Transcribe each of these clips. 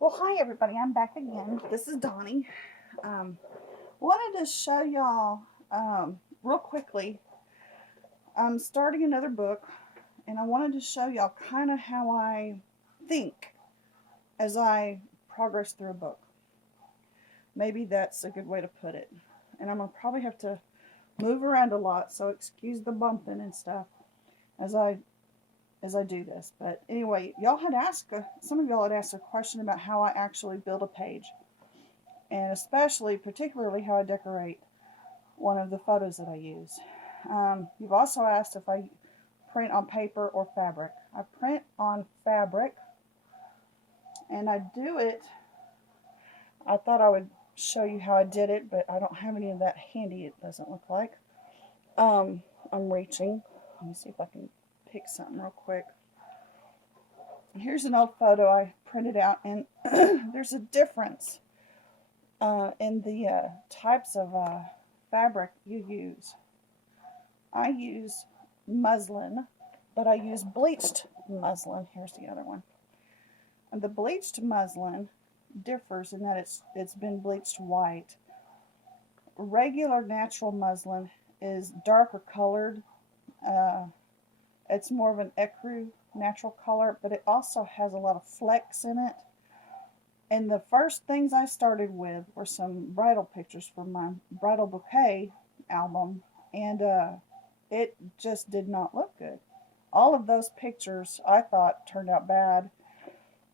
Well, hi everybody, I'm back again. This is Donnie. Wanted to show y'all real quickly. I'm starting another book, and I wanted to show y'all kind of how I think as I progress through a book. Maybe that's a good way to put it. And I'm gonna probably have to move around a lot, so excuse the bumping and stuff as I do this. But anyway, y'all had asked some of y'all had asked a question about how I actually build a page, and particularly how I decorate one of the photos that I use. You've also asked if I print on paper or fabric. I print on fabric, and I do it. I thought I would show you how I did it, but I don't have any of that handy, it doesn't look like. I'm reaching. Let me see if I can pick something real quick. Here's an old photo I printed out, and there's a difference in the types of fabric you use. I use muslin, but I use bleached muslin. Here's the other one. And the bleached muslin differs in that it's been bleached white. Regular natural muslin is darker colored. It's more of an ecru natural color, but it also has a lot of flecks in it. And the first things I started with were some bridal pictures for my bridal bouquet album, and it just did not look good. All of those pictures I thought turned out bad,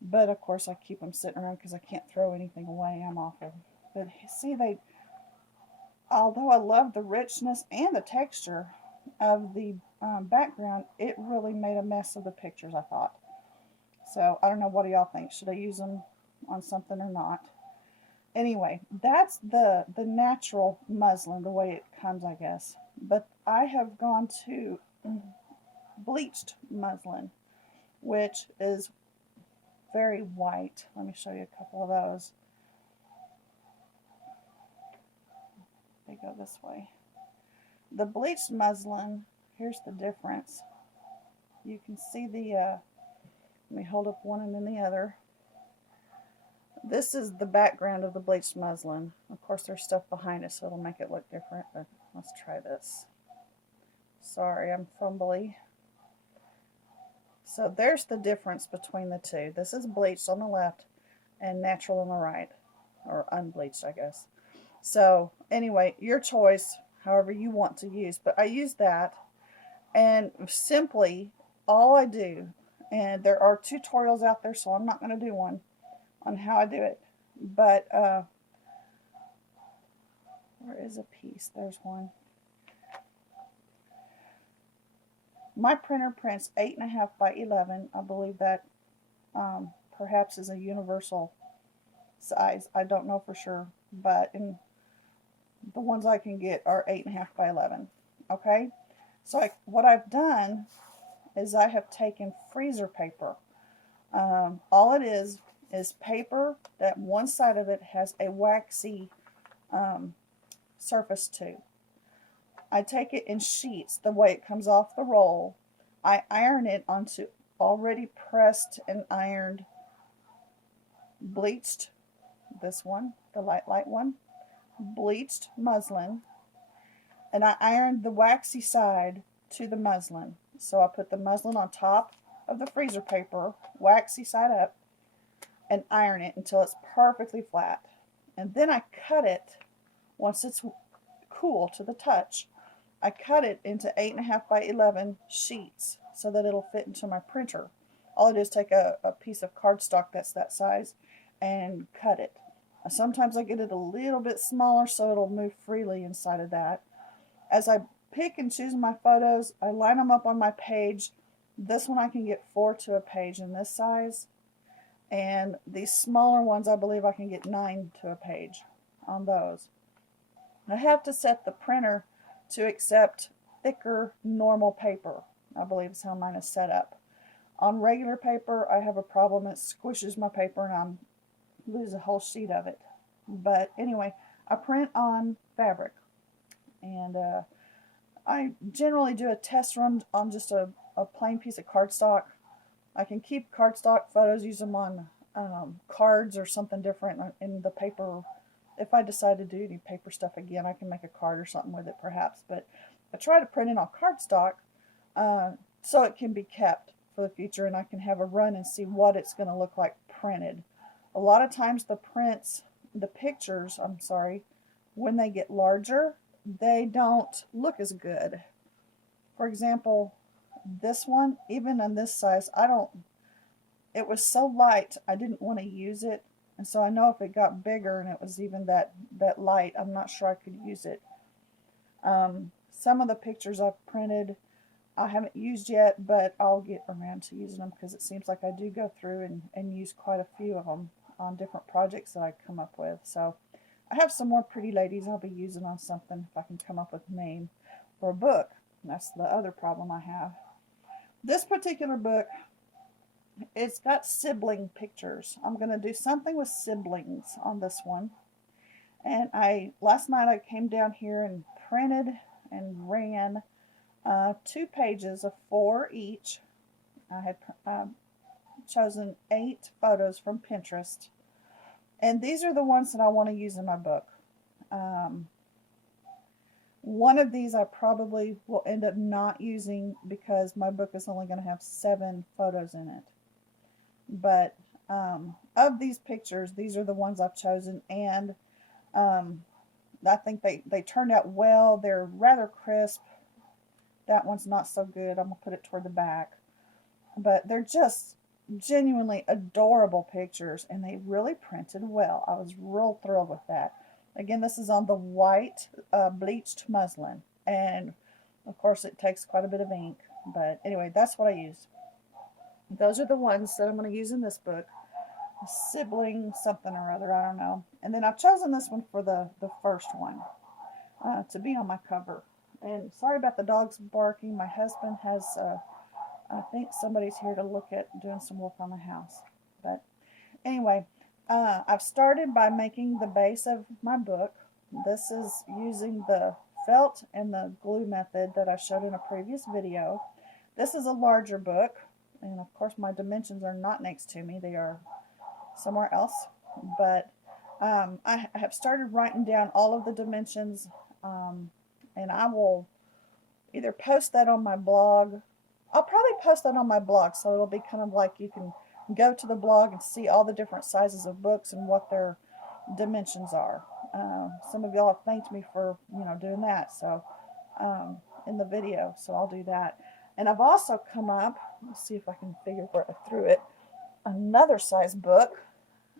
but of course I keep them sitting around because I can't throw anything away. I'm awful. But see, although I love the richness and the texture of the background, it really made a mess of the pictures, I thought. So I don't know, what do y'all think? Should I use them on something or not? Anyway, that's the natural muslin, the way it comes, I guess. But I have gone to bleached muslin, which is very white. Let me show you a couple of those. They go this way. The bleached muslin, here's the difference. You can see let me hold up one and then the other. This is the background of the bleached muslin. Of course, there's stuff behind it, so it'll make it look different, but let's try this. Sorry, I'm fumbly. So there's the difference between the two. This is bleached on the left and natural on the right, or unbleached, I guess. So anyway, your choice, however you want to use. But I use that, and simply all I do, and there are tutorials out there, so I'm not going to do one on how I do it. But where is a piece? There's one. My printer prints 8.5 by 11. I believe that perhaps is a universal size. I don't know for sure, but the ones I can get are 8.5 by 11. Okay, so what I've done is I have taken freezer paper. All it is paper that one side of it has a waxy surface to. I take it in sheets the way it comes off the roll. I iron it onto already pressed and ironed bleached, this one, the light one, bleached muslin, and I ironed the waxy side to the muslin. So I put the muslin on top of the freezer paper, waxy side up, and iron it until it's perfectly flat. And then I cut it, once it's cool to the touch, I cut it into 8.5 by 11 sheets so that it'll fit into my printer. All I do is take a piece of cardstock that's that size and cut it. Sometimes I get it a little bit smaller so it'll move freely inside of that. As I pick and choose my photos, I line them up on my page. This one I can get 4 to a page in this size. And these smaller ones, I believe I can get 9 to a page on those. I have to set the printer to accept thicker normal paper. I believe is how mine is set up. On regular paper, I have a problem. It squishes my paper and I lose a whole sheet of it. But anyway, I print on fabric. And I generally do a test run on just a plain piece of cardstock. I can keep cardstock photos, use them on cards or something different in the paper. If I decide to do any paper stuff again, I can make a card or something with it perhaps. But I try to print it on cardstock so it can be kept for the future, and I can have a run and see what it's going to look like printed. A lot of times the pictures, I'm sorry, when they get larger, they don't look as good. For example, this one, even on this size, it was so light, I didn't want to use it. And so I know if it got bigger and it was even that light, I'm not sure I could use it. Some of the pictures I've printed, I haven't used yet, but I'll get around to using them because it seems like I do go through and use quite a few of them on different projects that I come up with. So I have some more pretty ladies I'll be using on something if I can come up with a name for a book. And that's the other problem I have. This particular book, it's got sibling pictures. I'm going to do something with siblings on this one. And last night I came down here and printed and ran 2 pages of 4 each. I had chosen 8 photos from Pinterest. And these are the ones that I want to use in my book. One of these I probably will end up not using because my book is only going to have 7 photos in it. But of these pictures, these are the ones I've chosen, and I think they turned out well. They're rather crisp. That one's not so good. I'm going to put it toward the back. But they're just genuinely adorable pictures, and they really printed well. I was real thrilled with that. Again, this is on the white bleached muslin, and of course it takes quite a bit of ink. But anyway, that's what I used. Those are the ones that I'm going to use in this book. Sibling something or other, I don't know. And then I've chosen this one for the first one to be on my cover. And sorry about the dogs barking. My husband has, I think somebody's here to look at doing some work on the house. But anyway, I've started by making the base of my book. This is using the felt and the glue method that I showed in a previous video. This is a larger book. And of course my dimensions are not next to me. They are somewhere else. But I have started writing down all of the dimensions. And I will either post that on my blog. I'll probably post that on my blog. So it'll be kind of like you can go to the blog and see all the different sizes of books and what their dimensions are. Some of y'all have thanked me for, doing that. So in the video. So I'll do that. And I've also come up, let's see if I can figure where I threw it, another size book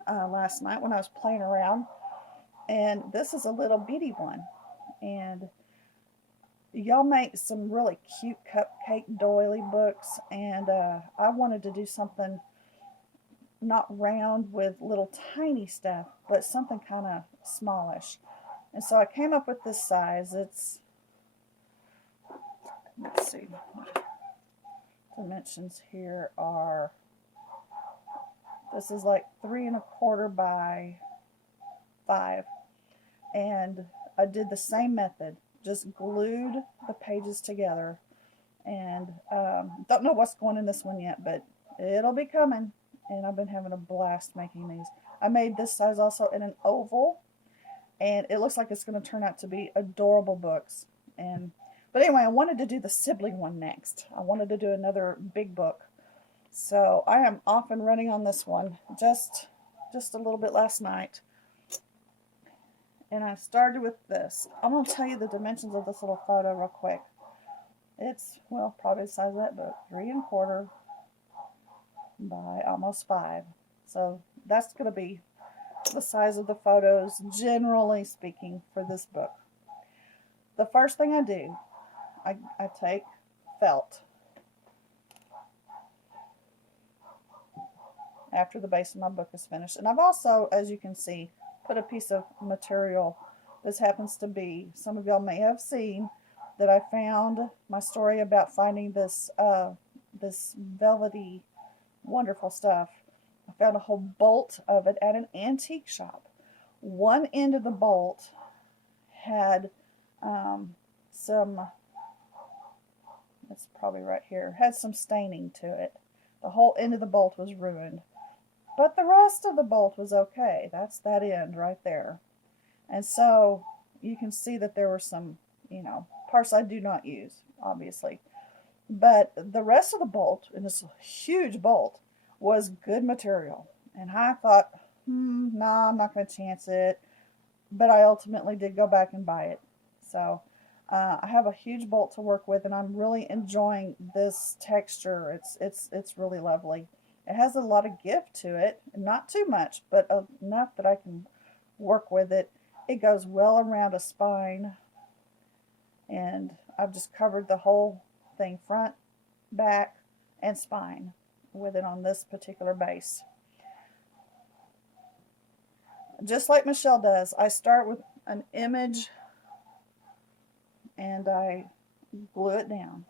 last night when I was playing around. And this is a little bitty one. And y'all make some really cute cupcake doily books. And I wanted to do something not round with little tiny stuff, but something kind of smallish. And so I came up with this size. It's, let's see, dimensions here are, this is like 3 1/4 by 5, and I did the same method, just glued the pages together, and don't know what's going in this one yet, but it'll be coming, and I've been having a blast making these. I made this size also in an oval, and it looks like it's going to turn out to be adorable books. But anyway, I wanted to do the sibling one next. I wanted to do another big book. So I am off and running on this one. Just a little bit last night. And I started with this. I'm going to tell you the dimensions of this little photo real quick. It's, well, probably the size of that book. 3 1/4 by almost 5. So that's going to be the size of the photos, generally speaking, for this book. The first thing I do, I take felt after the base of my book is finished. And I've also, as you can see, put a piece of material. This happens to be, some of y'all may have seen, that I found my story about finding this, this velvety, wonderful stuff. I found a whole bolt of it at an antique shop. One end of the bolt had some, it's probably right here, had some staining to it. The whole end of the bolt was ruined. But the rest of the bolt was okay. That's that end right there. And so you can see that there were some, parts I do not use, obviously. But the rest of the bolt, and this huge bolt, was good material. And I thought, nah, I'm not going to chance it. But I ultimately did go back and buy it. So I have a huge bolt to work with, and I'm really enjoying this texture. It's really lovely. It has a lot of give to it, not too much, but enough that I can work with it. It goes well around a spine, and I've just covered the whole thing, front, back, and spine, with it on this particular base. Just like Michelle does, I start with an image and I glue it down.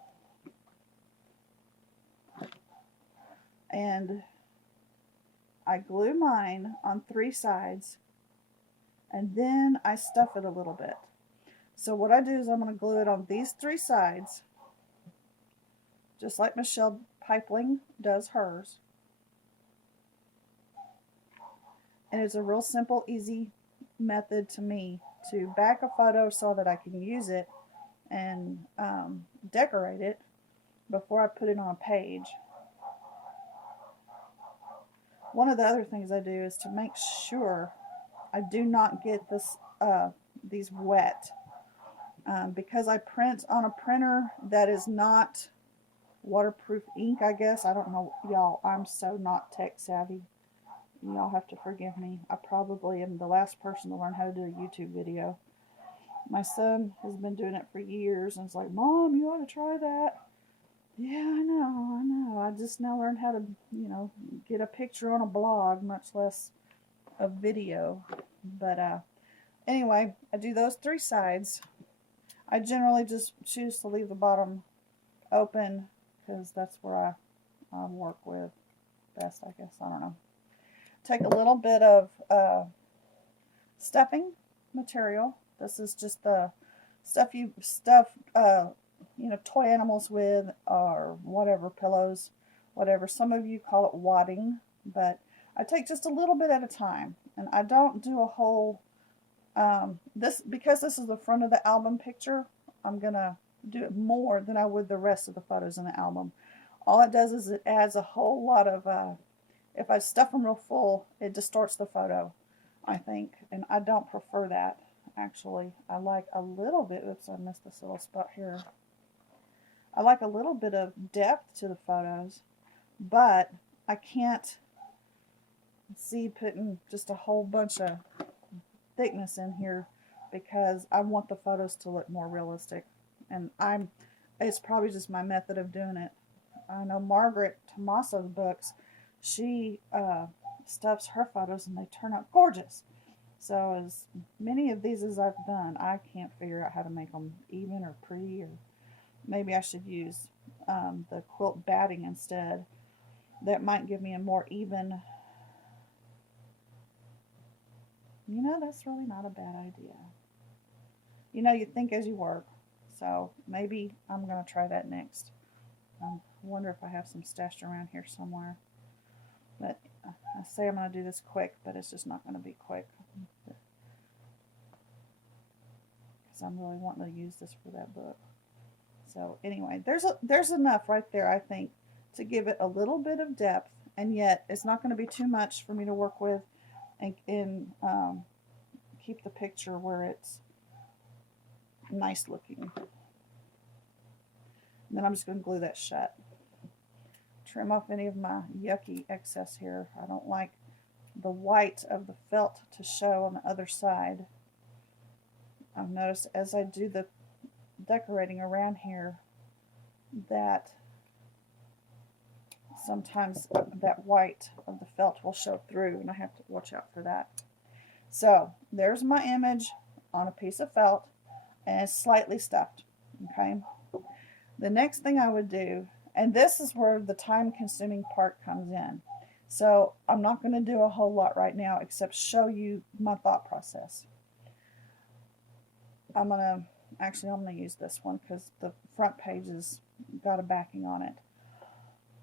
And I glue mine on 3 sides, and then I stuff it a little bit. So what I do is I'm going to glue it on these 3 sides, just like Michelle Pipeling does hers. And it's a real simple, easy method to me to back a photo so that I can use it and decorate it before I put it on a page. One of the other things I do is to make sure I do not get these wet. Because I print on a printer that is not waterproof ink, I guess. I don't know, y'all. I'm so not tech savvy. Y'all have to forgive me. I probably am the last person to learn how to do a YouTube video. My son has been doing it for years, and it's like, Mom, you ought to try that. Yeah, I know. I just now learned how to, get a picture on a blog, much less a video. But anyway, I do those 3 sides. I generally just choose to leave the bottom open because that's where I work with best, I guess. I don't know. Take a little bit of stuffing material. This is just the stuff you stuff toy animals with, or whatever, pillows, whatever. Some of you call it wadding, but I take just a little bit at a time, and I don't do a whole because this is the front of the album picture. I'm gonna do it more than I would the rest of the photos in the album. All it does is it adds a whole lot of if I stuff them real full, it distorts the photo, I think, and I don't prefer that. Actually, I like a little bit, oops, I missed this little spot here. I like a little bit of depth to the photos, but I can't see putting just a whole bunch of thickness in here because I want the photos to look more realistic, and it's probably just my method of doing it. I know Margaret Tomaso's books, she stuffs her photos and they turn out gorgeous. So as many of these as I've done, I can't figure out how to make them even or pretty, or maybe I should use the quilt batting instead. That might give me a more even. That's really not a bad idea. You think as you work. So maybe I'm going to try that next. I wonder if I have some stashed around here somewhere. But I say I'm going to do this quick, but it's just not going to be quick. Because I'm really wanting to use this for that book. So anyway, there's enough right there, I think, to give it a little bit of depth, and yet it's not going to be too much for me to work with and keep the picture where it's nice looking. And then I'm just going to glue that shut. Trim off any of my yucky excess here. I don't like the white of the felt to show on the other side. I've noticed as I do the decorating around here that sometimes that white of the felt will show through, and I have to watch out for that. So there's my image on a piece of felt, and it's slightly stuffed. Okay. The next thing I would do, and this is where the time-consuming part comes in. So I'm not going to do a whole lot right now except show you my thought process. I'm going to use this one because the front page has got a backing on it.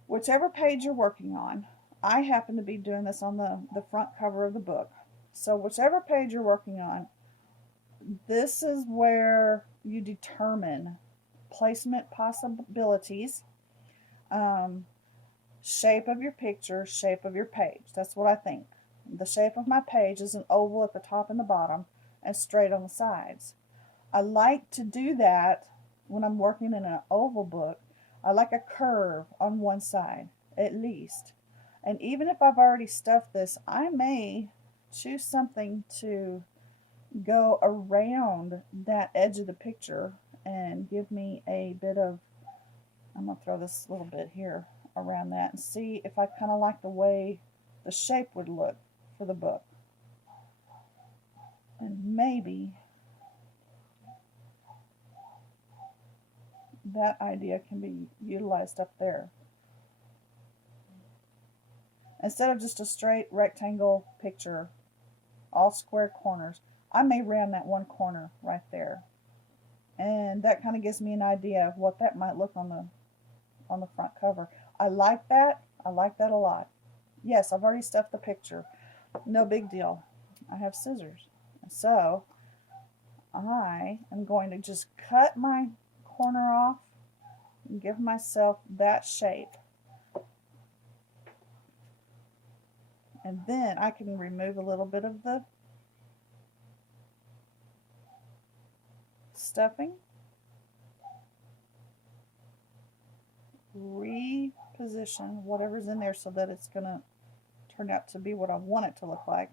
Whichever page you're working on, I happen to be doing this on the front cover of the book. So whichever page you're working on, this is where you determine placement possibilities, shape of your picture, shape of your page. That's what I think. The shape of my page is an oval at the top and the bottom and straight on the sides. I like to do that when I'm working in an oval book. I like a curve on one side, at least. And even if I've already stuffed this, I may choose something to go around that edge of the picture and give me a bit of, I'm going to throw this little bit here around that and see if I kind of like the way the shape would look for the book. And maybe that idea can be utilized up there. Instead of just a straight rectangle picture, all square corners, I may round that one corner right there. And that kind of gives me an idea of what that might look on the front cover. I like that. I like that a lot. Yes, I've already stuffed the picture. No big deal. I have scissors. So I am going to just cut my corner off and give myself that shape. And then I can remove a little bit of the stuffing, reposition whatever's in there so that it's going to turn out to be what I want it to look like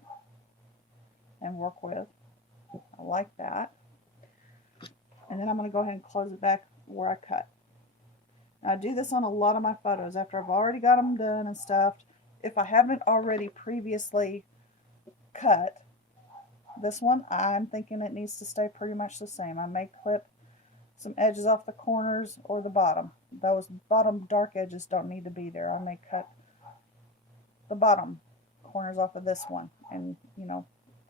and work with. I like that. And then I'm going to go ahead and close it back where I cut. Now, I do this on a lot of my photos after I've already got them done and stuffed. If I haven't already previously cut, this one, I'm thinking it needs to stay pretty much the same. I may clip some edges off the corners or the bottom. Those bottom dark edges don't need to be there. I may cut the bottom corners off of this one and, you know,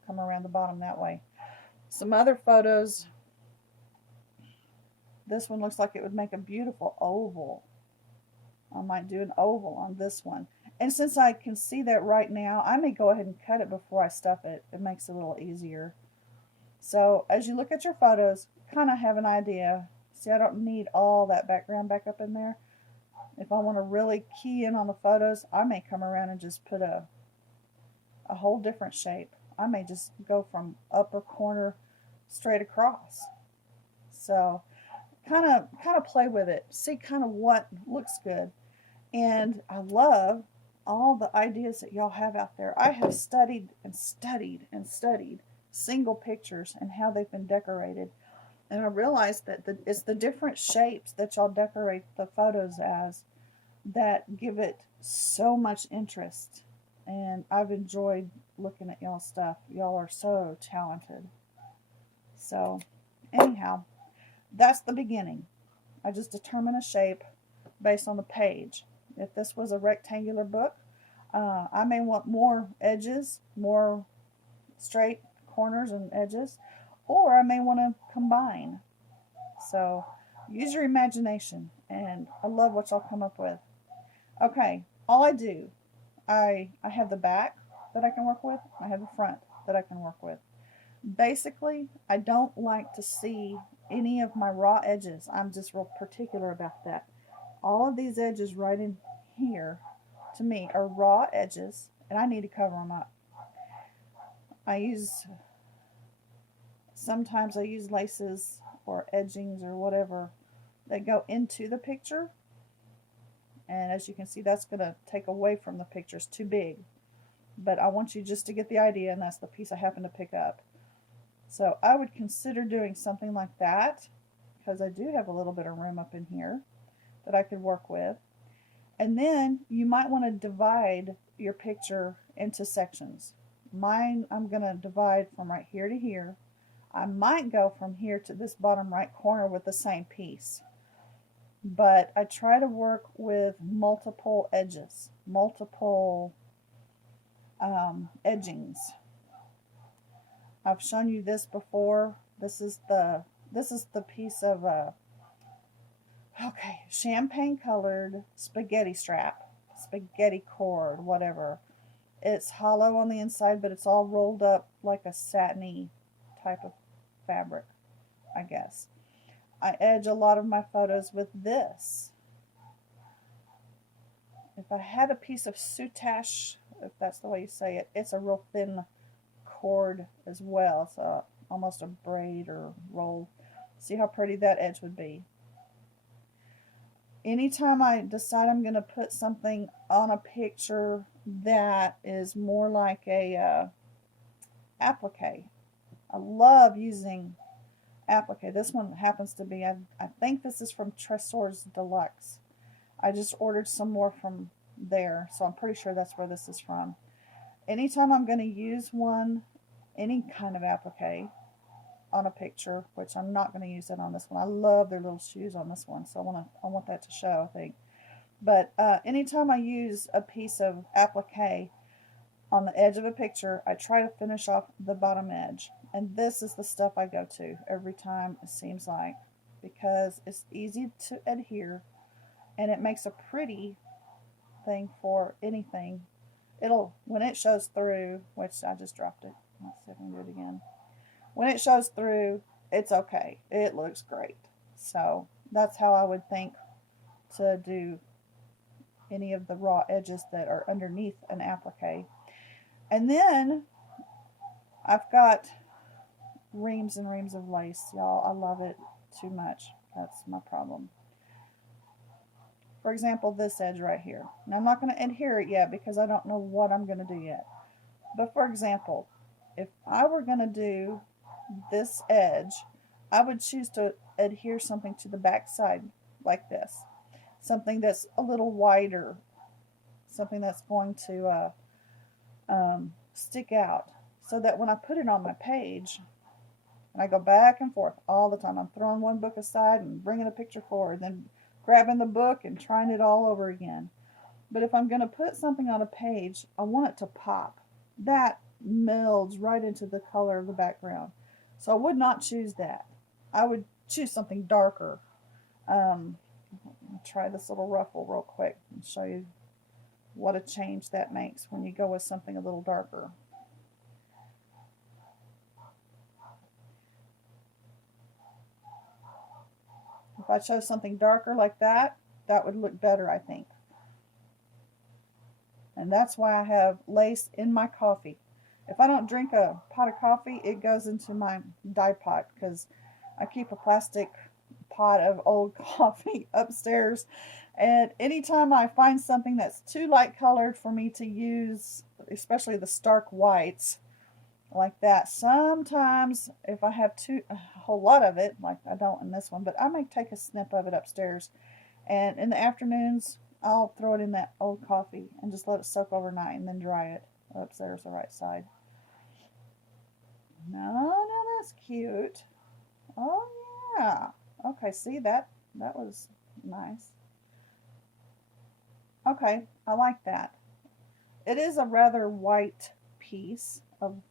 come around the bottom that way. Some other photos, this one looks like it would make a beautiful oval. I might do an oval on this one. And since I can see that right now, I may go ahead and cut it before I stuff it. It makes it a little easier. So as you look at your photos, kind of have an idea. See, I don't need all that background back up in there. If I want to really key in on the photos, I may come around and just put a whole different shape. I may just go from upper corner straight across. So kind of play with it. See kind of what looks good. And I love all the ideas that y'all have out there. I have studied and studied and studied single pictures and how they've been decorated. And I realized that it's the different shapes that y'all decorate the photos as that give it so much interest. And I've enjoyed looking at y'all's stuff. Y'all are so talented. So anyhow, that's the beginning. I just determine a shape based on the page. If this was a rectangular book, I may want more edges, more straight corners and edges, or I may want to combine. So use your imagination, and I love what y'all come up with. Okay, all I do, I have the back that I can work with, I have the front that I can work with. Basically, I don't like to see any of my raw edges. I'm just real particular about that. All of these edges right in here, to me, are raw edges, and I need to cover them up. Sometimes I use laces or edgings or whatever that go into the picture. And as you can see, that's going to take away from the picture. It's too big. But I want you just to get the idea, and that's the piece I happen to pick up. So I would consider doing something like that, because I do have a little bit of room up in here that I could work with. And then you might want to divide your picture into sections. Mine, I'm going to divide from right here to here. I might go from here to this bottom right corner with the same piece. But I try to work with multiple edges, multiple edgings. I've shown you this before. This is the piece of champagne colored spaghetti strap. spaghetti cord, whatever. It's hollow on the inside, but it's all rolled up like a satiny type of fabric, I guess. I edge a lot of my photos with this. If I had a piece of soutache, if that's the way you say it, it's a real thin cord as well, so almost a braid or roll. See how pretty that edge would be. Anytime I decide I'm going to put something on a picture that is more like a applique, I love using applique. This one happens to be, I think this is from Tresors Deluxe. I just ordered some more from there, so I'm pretty sure that's where this is from. Anytime I'm going to use one, any kind of applique on a picture, which I'm not going to use that on this one. I love their little shoes on this one, so I want that to show, I think. But anytime I use a piece of applique on the edge of a picture, I try to finish off the bottom edge. And this is the stuff I go to every time, it seems like, because it's easy to adhere and it makes a pretty thing for anything. When it shows through, which I just dropped it. Let's see if I can do it again. When it shows through, it's okay. It looks great. So that's how I would think to do any of the raw edges that are underneath an applique. And then I've got reams and reams of lace, y'all. I love it too much. That's my problem. For example, this edge right here. Now I'm not going to adhere it yet because I don't know what I'm going to do yet. But for example, if I were going to do this edge, I would choose to adhere something to the back side like this. Something that's a little wider. Something that's going to stick out. So that when I put it on my page, and I go back and forth all the time. I'm throwing one book aside and bringing a picture forward, then grabbing the book and trying it all over again. But if I'm going to put something on a page, I want it to pop. That melds right into the color of the background. So I would not choose that. I would choose something darker. I'll try this little ruffle real quick and show you what a change that makes when you go with something a little darker. If I chose something darker like that, that would look better, I think. And that's why I have lace in my coffee. If I don't drink a pot of coffee, it goes into my dye pot because I keep a plastic pot of old coffee upstairs. And anytime I find something that's too light colored for me to use, especially the stark whites, like that, sometimes if I have a whole lot of it, like I don't in this one, but I may take a snip of it upstairs. And in the afternoons, I'll throw it in that old coffee and just let it soak overnight and then dry it. Oops, there's the right side. No, that's cute. Oh, yeah. Okay, see, that was nice. Okay, I like that. It is a rather white piece of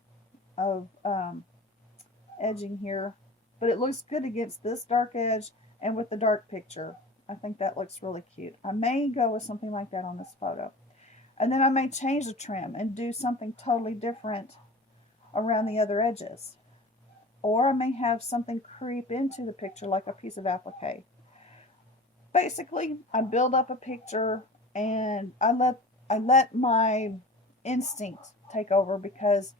edging here, but it looks good against this dark edge and with the dark picture. I think that looks really cute. I may go with something like that on this photo. And then I may change the trim and do something totally different around the other edges. Or I may have something creep into the picture like a piece of applique. Basically, I build up a picture and I let my instinct take over, because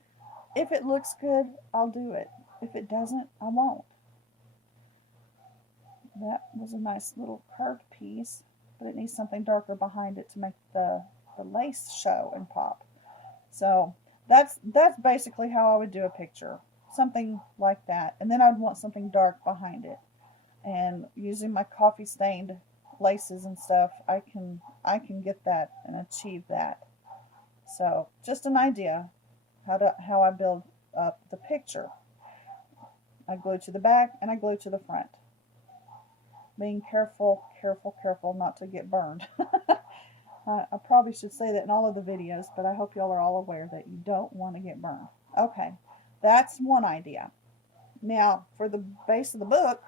if it looks good, I'll do it. If it doesn't, I won't. That was a nice little curved piece, but it needs something darker behind it to make the lace show and pop. So that's basically how I would do a picture. Something like that. And then I would want something dark behind it. And using my coffee stained laces and stuff, I can get that and achieve that. So just an idea how I build up the picture. I glue to the back and I glue to the front. Being careful not to get burned. I probably should say that in all of the videos, but I hope y'all are all aware that you don't want to get burned. Okay, that's one idea. Now, for the base of the book,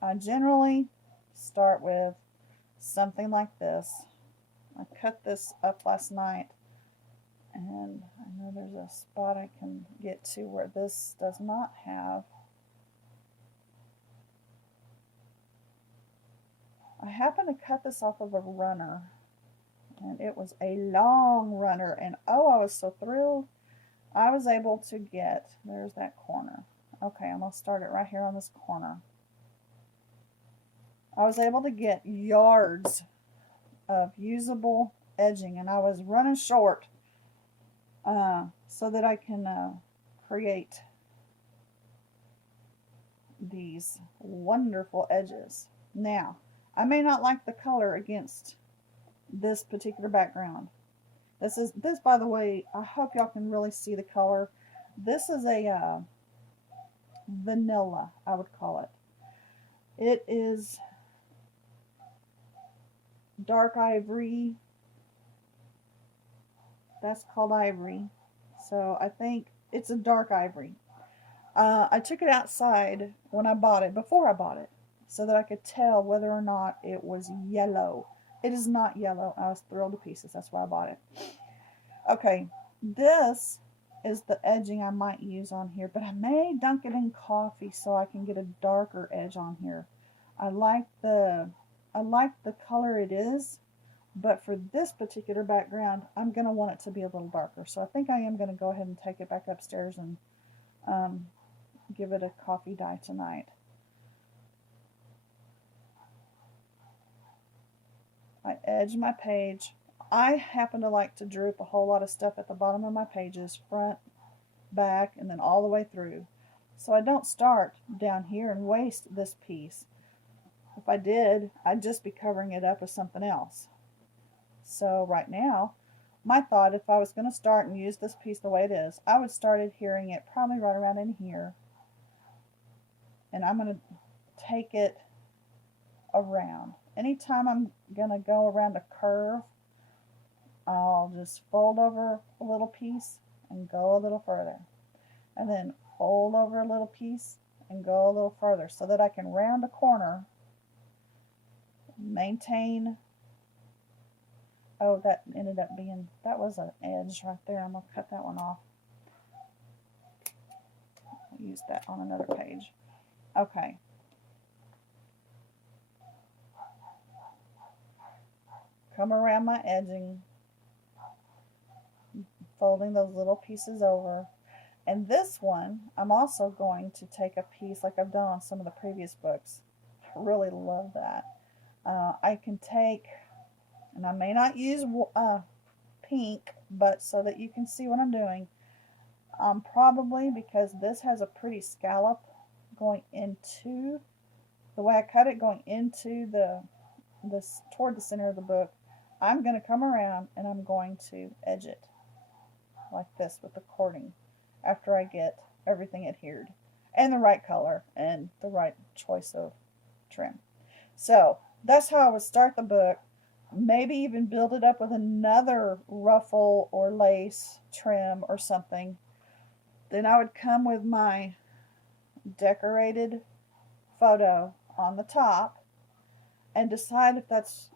I generally start with something like this. I cut this up last night, and I know there's a spot I can get to where this does not have. I happened to cut this off of a runner, and it was a long runner, and oh, I was so thrilled. I was able to get, there's that corner. Okay, I'm going to start it right here on this corner. I was able to get yards of usable edging, and I was running short so that I can create these wonderful edges. Now, I may not like the color against this particular background. This, by the way, I hope y'all can really see the color. This is a vanilla, I would call it. It is dark ivory. That's called ivory. So I think it's a dark ivory. I took it outside when I bought it, before I bought it, so that I could tell whether or not it was yellow. It is not yellow. I was thrilled to pieces. That's why I bought it. Okay, this is the edging I might use on here, but I may dunk it in coffee so I can get a darker edge on here. I like the color it is, but for this particular background, I'm going to want it to be a little darker. So I think I am going to go ahead and take it back upstairs and give it a coffee dye tonight. I edge my page. I happen to like to droop a whole lot of stuff at the bottom of my pages, front, back, and then all the way through. So I don't start down here and waste this piece. If I did, I'd just be covering it up with something else. So right now, my thought, if I was going to start and use this piece the way it is, I would start adhering it probably right around in here. And I'm going to take it around. Anytime I'm going to go around a curve, I'll just fold over a little piece and go a little further. And then fold over a little piece and go a little further so that I can round a corner, maintain. Oh, that ended up being, that was an edge right there. I'm going to cut that one off. I'll use that on another page. Okay. Come around my edging, folding those little pieces over. And this one, I'm also going to take a piece like I've done on some of the previous books. I really love that. I can take, and I may not use pink, but so that you can see what I'm doing, probably because this has a pretty scallop going into, the way I cut it going into toward the center of the book, I'm going to come around and I'm going to edge it like this with the cording after I get everything adhered and the right color and the right choice of trim. So that's how I would start the book. Maybe even build it up with another ruffle or lace trim or something. Then I would come with my decorated photo on the top and decide if that's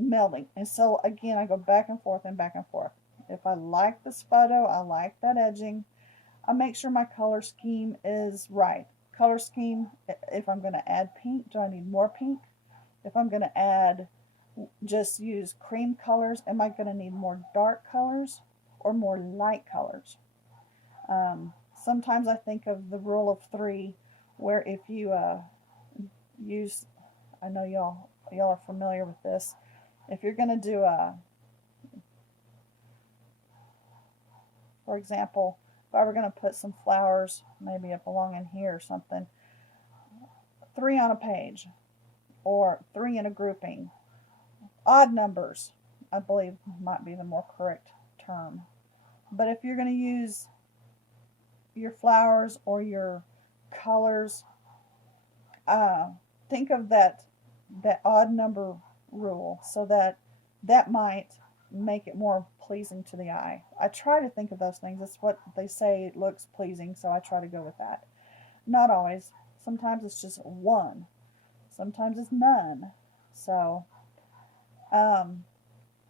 melding. And so again, I go back and forth and back and forth. If I like this photo, I like that edging, I make sure my color scheme is right. Color scheme, if I'm going to add pink, do I need more pink? If I'm going to add, just use cream colors, am I going to need more dark colors or more light colors? Sometimes I think of the rule of 3, where if you use, I know y'all are familiar with this, if you're going to do for example, if I were going to put some flowers maybe up along in here or something, 3 on a page or 3 in a grouping. Odd numbers, I believe, might be the more correct term. But if you're going to use your flowers or your colors, think of that odd number rule, so that might make it more pleasing to the eye. I try to think of those things. It's what they say looks pleasing, so I try to go with that. Not always. Sometimes it's just 1. Sometimes it's none. So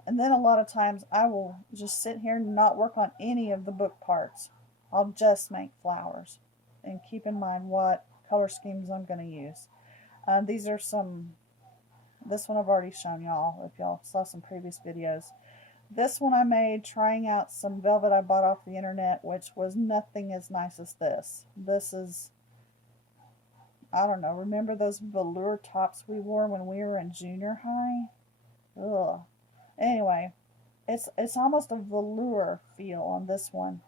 And then a lot of times I will just sit here and not work on any of the book parts. I'll just make flowers and keep in mind what color schemes I'm going to use. These are this one I've already shown y'all if y'all saw some previous videos. This one I made trying out some velvet I bought off the internet, which was nothing as nice as this. This is, I don't know, remember those velour tops we wore when we were in junior high? Ugh. Anyway, it's almost a velour feel on this one.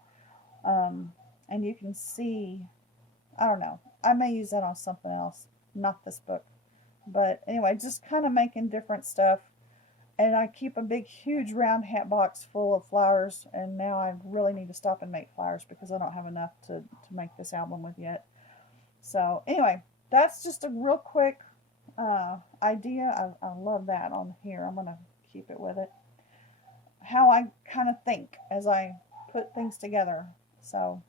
And you can see, I don't know, I may use that on something else, not this book. But anyway, just kind of making different stuff. And I keep a big, huge round hat box full of flowers. And now I really need to stop and make flowers because I don't have enough to make this album with yet. So anyway, that's just a real quick idea. I love that on here. I'm going to keep it with it. How I kind of think as I put things together. So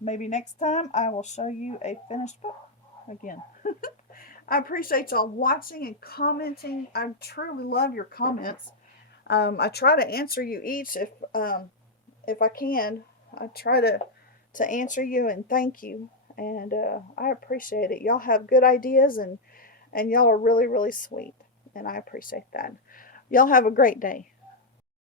maybe next time I will show you a finished book again. I appreciate y'all watching and commenting. I truly love your comments. I try to answer you each if I can. I try to answer you and thank you. And I appreciate it. Y'all have good ideas and y'all are really, really sweet. And I appreciate that. Y'all have a great day.